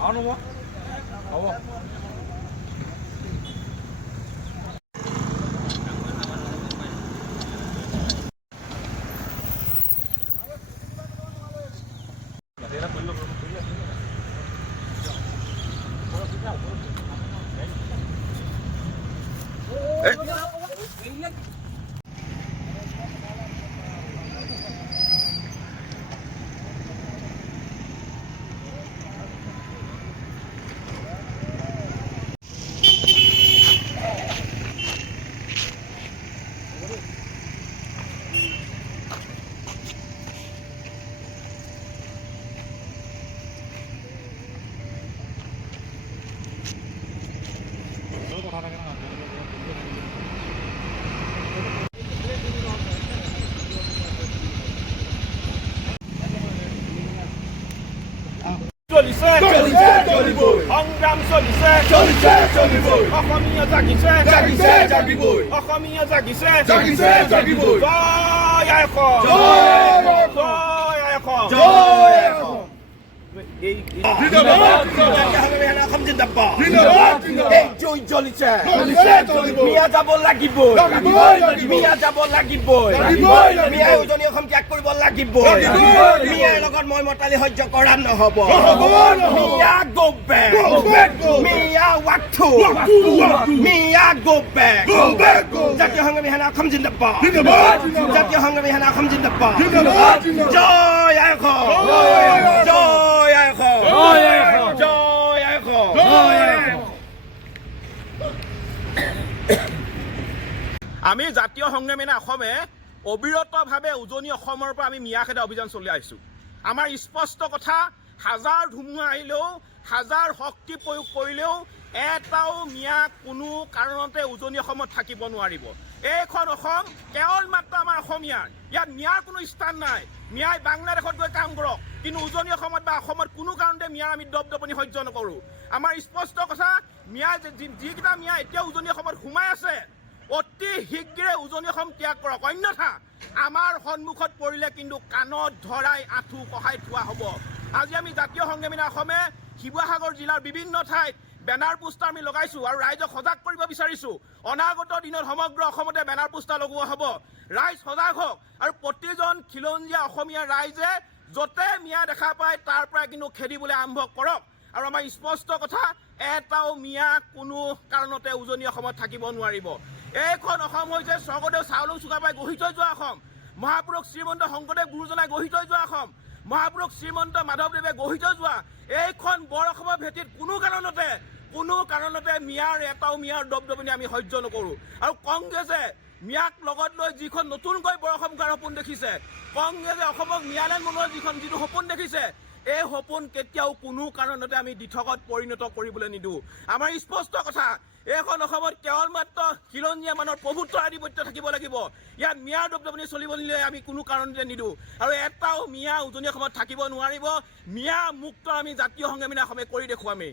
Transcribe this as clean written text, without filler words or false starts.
Ano mo? Awo. সংগ্রাম চলিছে অসমীয়া জাগিছে অসমীয়া জাগিছে জয় আই অসম জয় আই অসম মিয়া যাব লাগিবই মিয়া যাব লাগিবই মিয়াই উজনি অসম ত্যাগ কৰিব লাগিবই মিয়াৰ লগত মই মতালি সহ্য কৰা নহ'ব মিয়া go back Miya walk to Miya go back জাতীয় সংগ্ৰামী সেনা অসম জিন্দাবাদ জাতীয় সংগ্ৰামী সেনা অসম জিন্দাবাদ জয় আই অসম জয় আই অসম জয় আই অসম আমি জাতীয় সংগ্ৰামী সেনা অসমে অবিৰতভাৱে উজনি অসমৰ পৰা আমি মিয়া খেদা অভিযান চলাই আছোঁ আমাৰ স্পষ্ট কথা হাজাৰ ধুমুহা আহিলেও হাজাৰ শক্তি প্ৰয়োগ কৰিলেও এটাও মিয়া কোনো কাৰণতে উজনি অসমত থাকিব নোৱাৰিব এইখন অসম কেৱল মাত্ৰ আমাৰ অসমীয়াৰ ইয়াত মিয়াৰ কোনো স্থান নাই মিয়াই বাংলাদেশত গৈ কাম কৰক কিন্তু উজনি অসমত বা অসমত কোনো কাৰণতে মিয়াৰ আমি দপদপনি সহ্য নকৰোঁ আমাৰ স্পষ্ট কথা মিয়া যিকেইটা মিয়া এতিয়া উজনি অসমত সোমাই আছে অতি শীঘ্ৰে উজনি অসম ত্যাগ কৰক অন্যথা আমাৰ সন্মুখত পৰিলে কিন্তু কাণত ধৰাই আঁঠু কঢ়াই থোৱা হ'ব আজি আমি জাতীয় সংগ্ৰামী অসমে শিৱসাগৰ জিলাৰ বিভিন্ন ঠাইত বেনাৰ পোষ্টাৰ আমি লগাইছোঁ আৰু ৰাইজক সজাগ কৰিব বিচাৰিছোঁ অনাগত দিনত সমগ্ৰ অসমতে বেনাৰ পোষ্টাৰ লগোৱা হ'ব ৰাইজ সজাগ হওক আৰু প্ৰতিজন খিলঞ্জীয়া অসমীয়া ৰাইজে য'তে মিয়া দেখা পায় তাৰ পৰা কিন্তু খেদিবলৈ আৰম্ভ কৰক আৰু আমাৰ স্পষ্ট কথা এটাও মিয়া কোনো কাৰণতে উজনি অসমত থাকিব নোৱাৰিব এইখন অসম হৈছে স্বৰ্গদেউ চাওলুং চুকাফাই গঢ়ি থৈ যোৱা অসম মহাপুৰুষ শ্ৰীমন্ত শংকৰদেৱ গুৰুজনাই গঢ়ি থৈ যোৱা অসম মহাপুৰুষ শ্ৰীমন্ত মাধৱদেৱে গঢ়ি থৈ যোৱা এইখন বৰ অসমৰ ভেটিত কোনো কাৰণতে মিয়াৰ এটাও মিয়াৰ দপদপনি আমি সহ্য নকৰোঁ আৰু কংগ্ৰেছে মিয়াক লগত লৈ যিখন নতুনকৈ বৰ অসম গঢ়াৰ সপোন দেখিছে কংগ্ৰেছে অসমক মিয়ালেণ্ড বনোৱাৰ যিটো সপোন দেখিছে এই সপোন কেতিয়াও কোনো কাৰণতে আমি দিঠকত পৰিণত কৰিবলৈ নিদিওঁ আমাৰ স্পষ্ট কথা এইখন অসমত কেৱল মাত্ৰ খিলঞ্জীয়া মানৰ প্ৰভুত্ব আধিপত্য থাকিব লাগিব ইয়াত মিয়াৰ দপদপনি চলিব নিলে আমি কোনো কাৰণতে নিদিওঁ আৰু এটাও মিয়া উজনি অসমত থাকিব নোৱাৰিব মিয়া মুক্ত আমি জাতীয় সংগ্ৰামী অসমে কৰি দেখুৱামেই